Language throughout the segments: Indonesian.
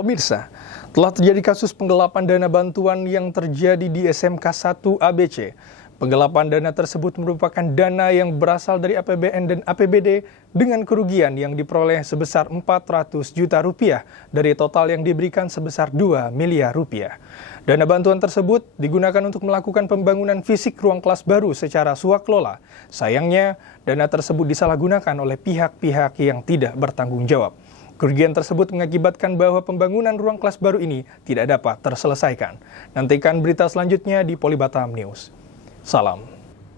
Pemirsa, telah terjadi kasus penggelapan dana bantuan yang terjadi di SMK 1 ABC. Penggelapan dana tersebut merupakan dana yang berasal dari APBN dan APBD dengan kerugian yang diperoleh sebesar 400 juta rupiah dari total yang diberikan sebesar 2 miliar rupiah. Dana bantuan tersebut digunakan untuk melakukan pembangunan fisik ruang kelas baru secara swaklola. Sayangnya, dana tersebut disalahgunakan oleh pihak-pihak yang tidak bertanggung jawab. Kerugian tersebut mengakibatkan bahwa pembangunan ruang kelas baru ini tidak dapat terselesaikan. Nantikan berita selanjutnya di Polibatam News. Salam.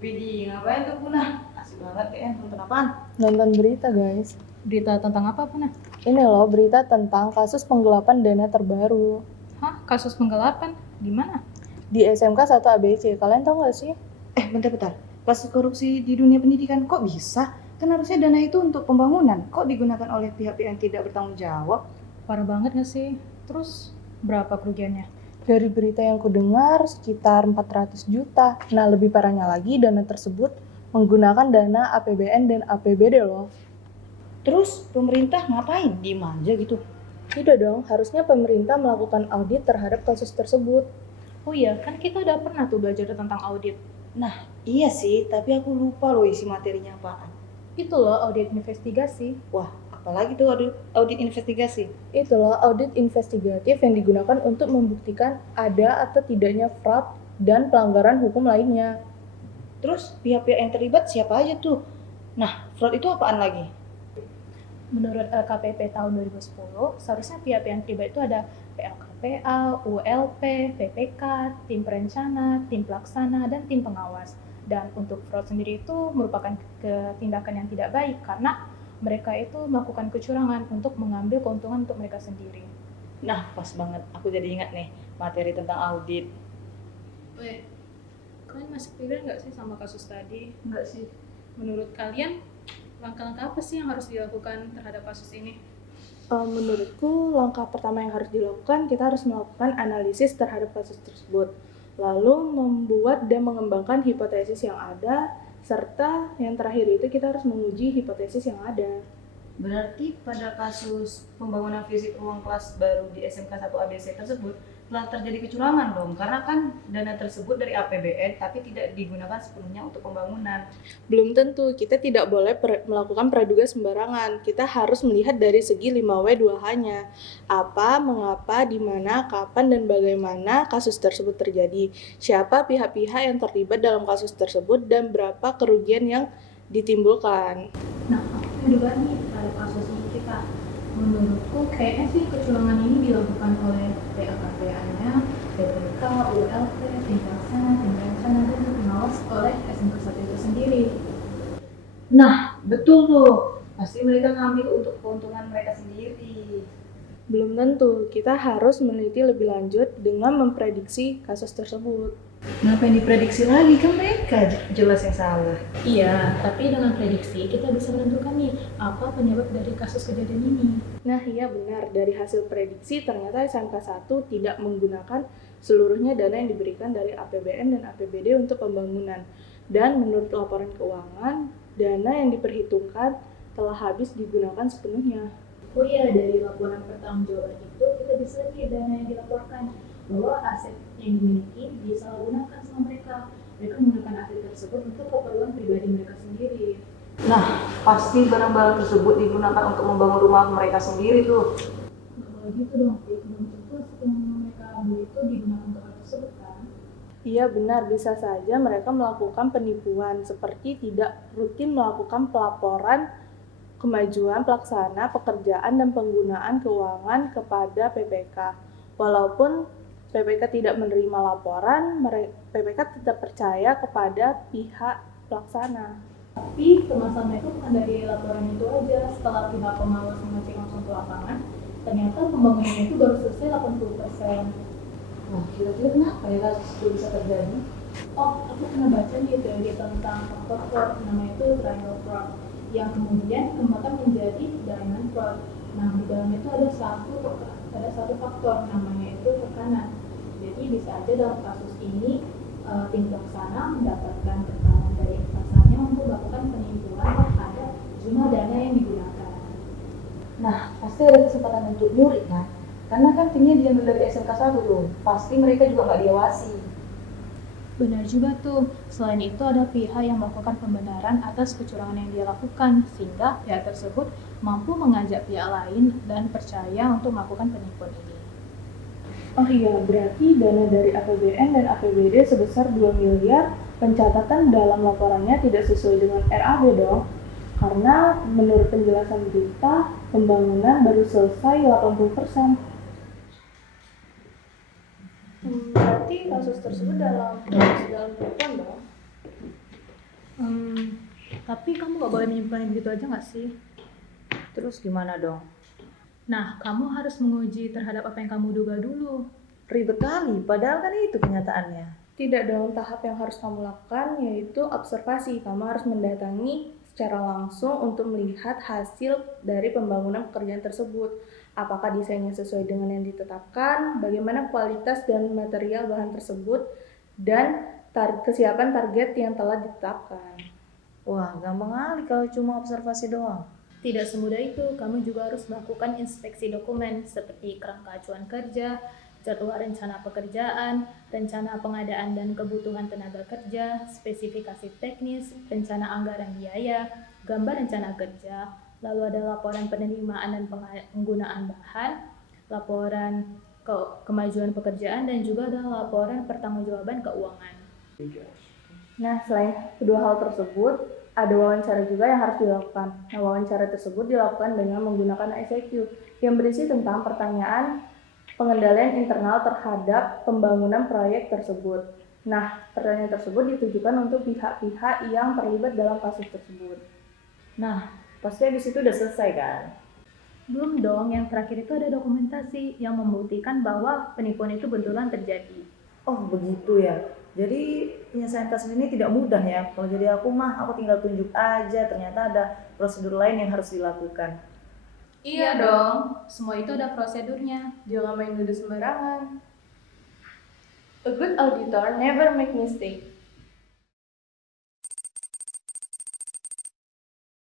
Widih, ngapain tuh Punah? Asik banget kayaknya, nonton apaan? Nonton berita guys. Berita tentang apa, Punah? Ini loh berita tentang kasus penggelapan dana terbaru. Hah? Kasus penggelapan? Di mana? Di SMK 1 ABC. Kalian tahu nggak sih? Bentar. Kasus korupsi di dunia pendidikan kok bisa? Kan harusnya dana itu untuk pembangunan. Kok digunakan oleh pihak-pihak yang tidak bertanggung jawab? Parah banget nggak sih? Terus berapa kerugiannya? Dari berita yang kudengar sekitar 400 juta. Nah lebih parahnya lagi dana tersebut menggunakan dana APBN dan APBD loh. Terus pemerintah ngapain? Diem aja gitu. Tidak dong, harusnya pemerintah melakukan audit terhadap kasus tersebut. Oh iya, kan kita udah pernah tuh belajar tentang audit. Nah, iya sih, tapi aku lupa loh isi materinya apaan. Itu loh audit investigasi. Wah, apalagi tuh audit investigasi? Itulah audit investigatif yang digunakan untuk membuktikan ada atau tidaknya fraud dan pelanggaran hukum lainnya. Terus pihak-pihak yang terlibat siapa aja tuh? Nah, fraud itu apaan lagi? Menurut LKPP tahun 2010, seharusnya pihak yang terlibat itu ada PLKPA, ULP, PPK, tim perencana, tim pelaksana, dan tim pengawas. Dan untuk fraud sendiri itu merupakan tindakan yang tidak baik karena mereka itu melakukan kecurangan untuk mengambil keuntungan untuk mereka sendiri. Nah, pas banget. Aku jadi ingat nih materi tentang audit. Weh, kalian masih clear nggak sih sama kasus tadi? Enggak sih. Menurut kalian, langkah-langkah apa sih yang harus dilakukan terhadap kasus ini? Menurutku langkah pertama yang harus dilakukan, kita harus melakukan analisis terhadap kasus tersebut. Lalu membuat dan mengembangkan hipotesis yang ada, serta yang terakhir itu kita harus menguji hipotesis yang ada. Berarti pada kasus pembangunan fisik ruang kelas baru di SMK 1 ABC tersebut telah terjadi kecurangan dong, karena kan dana tersebut dari APBN tapi tidak digunakan sepenuhnya untuk pembangunan. Belum tentu, kita tidak boleh melakukan praduga sembarangan. Kita harus melihat dari segi 5W2H-nya. Apa, mengapa, di mana, kapan, dan bagaimana kasus tersebut terjadi. Siapa pihak-pihak yang terlibat dalam kasus tersebut dan berapa kerugian yang ditimbulkan. Nah, aku juga nih pada kasus ini kita. Menurutku kayaknya sih kecurangan ini dilakukan oleh PLKPA-nya, PPK, ULP, tim pelaksana, tim rencana, dan pengawas oleh SMK 1 itu sendiri. Nah, betul tuh. Pasti mereka ngambil untuk keuntungan mereka sendiri. Belum tentu, kita harus meneliti lebih lanjut dengan memprediksi kasus tersebut. Kenapa yang diprediksi lagi? Kan mereka jelas yang salah. Iya, tapi dengan prediksi kita bisa menentukan nih apa penyebab dari kasus kejadian ini. Nah iya benar, dari hasil prediksi ternyata SMK 1 tidak menggunakan seluruhnya dana yang diberikan dari APBN dan APBD untuk pembangunan. Dan menurut laporan keuangan, dana yang diperhitungkan telah habis digunakan sepenuhnya. Oh iya, dari laporan pertanggungjawaban itu kita bisa lihat dana yang dilaporkan bahwa aset yang dimiliki disalahgunakan sama mereka. Mereka menggunakan aset tersebut untuk keperluan pribadi mereka sendiri. Nah, pasti barang-barang tersebut digunakan untuk membangun rumah mereka sendiri tuh. Nah, kalau gitu dong, belum tentu aset yang mereka beli itu digunakan untuk hal tersebut kan? Iya benar, bisa saja mereka melakukan penipuan seperti tidak rutin melakukan pelaporan kemajuan pelaksana, pekerjaan, dan penggunaan keuangan kepada PPK. Walaupun PPK tidak menerima laporan, PPK tetap percaya kepada pihak pelaksana. Tapi permasalahan itu bukan dari laporan itu aja. Setelah pihak pengawas mengecek langsung ke lapangan, ternyata pembangunan itu baru selesai 80%. Nah, kira-kira kenapa ya kasus itu bisa terjadi? Oh, aku pernah baca nih teori tentang faktor fraud, namanya itu triangle fraud, yang kemudian kembangkan menjadi diamond fraud. Nah, di dalam itu ada satu faktor, namanya itu tekanan. Jadi bisa aja dalam kasus ini tim pelaksana mendapatkan tekanan dari atasannya untuk melakukan penipuan terhadap jumlah dana yang digunakan. Nah, pasti ada kesempatan untuk nyuri kan? Karena kan timnya diambil dari SMK 1 tuh, pasti mereka juga nggak diawasi. Benar juga tuh. Selain itu ada pihak yang melakukan pembenaran atas kecurangan yang dia lakukan, sehingga pihak tersebut mampu mengajak pihak lain dan percaya untuk melakukan penipuan ini. Oh iya, berarti dana dari APBN dan APBD sebesar 2 miliar, pencatatan dalam laporannya tidak sesuai dengan RAB dong. Karena menurut penjelasan berita, pembangunan baru selesai 80%. Berarti kasus tersebut dalam penipuan dong. Tapi kamu nggak boleh menyimpulkan begitu aja nggak sih? Terus gimana dong? Nah, kamu harus menguji terhadap apa yang kamu duga dulu. Ribet kali, padahal kan itu kenyataannya. Tidak dong, tahap yang harus kamu lakukan yaitu observasi. Kamu harus mendatangi secara langsung untuk melihat hasil dari pembangunan pekerjaan tersebut. Apakah desainnya sesuai dengan yang ditetapkan, bagaimana kualitas dan material bahan tersebut, dan kesiapan target yang telah ditetapkan. Wah, gampang kali kalau cuma observasi doang. Tidak semudah itu, kamu juga harus melakukan inspeksi dokumen seperti kerangka acuan kerja, jadwal rencana pekerjaan, rencana pengadaan dan kebutuhan tenaga kerja, spesifikasi teknis, rencana anggaran biaya, gambar rencana kerja, lalu ada laporan penerimaan dan penggunaan bahan, laporan kemajuan pekerjaan, dan juga ada laporan pertanggungjawaban keuangan. Nah, selain kedua hal tersebut, ada wawancara juga yang harus dilakukan. Nah, wawancara tersebut dilakukan dengan menggunakan ICQ yang berisi tentang pertanyaan pengendalian internal terhadap pembangunan proyek tersebut. Nah, pertanyaan tersebut ditujukan untuk pihak-pihak yang terlibat dalam kasus tersebut. Nah, pasti habis itu udah selesai kan? Belum dong, yang terakhir itu ada dokumentasi yang membuktikan bahwa penipuan itu betulan terjadi. Oh begitu ya. Jadi penyelesaian kasus ini tidak mudah ya. Kalau jadi aku tinggal tunjuk aja. Ternyata ada prosedur lain yang harus dilakukan. Iya dong, semua itu ada prosedurnya. Jangan main nuduh sembarangan. A good auditor never make mistake.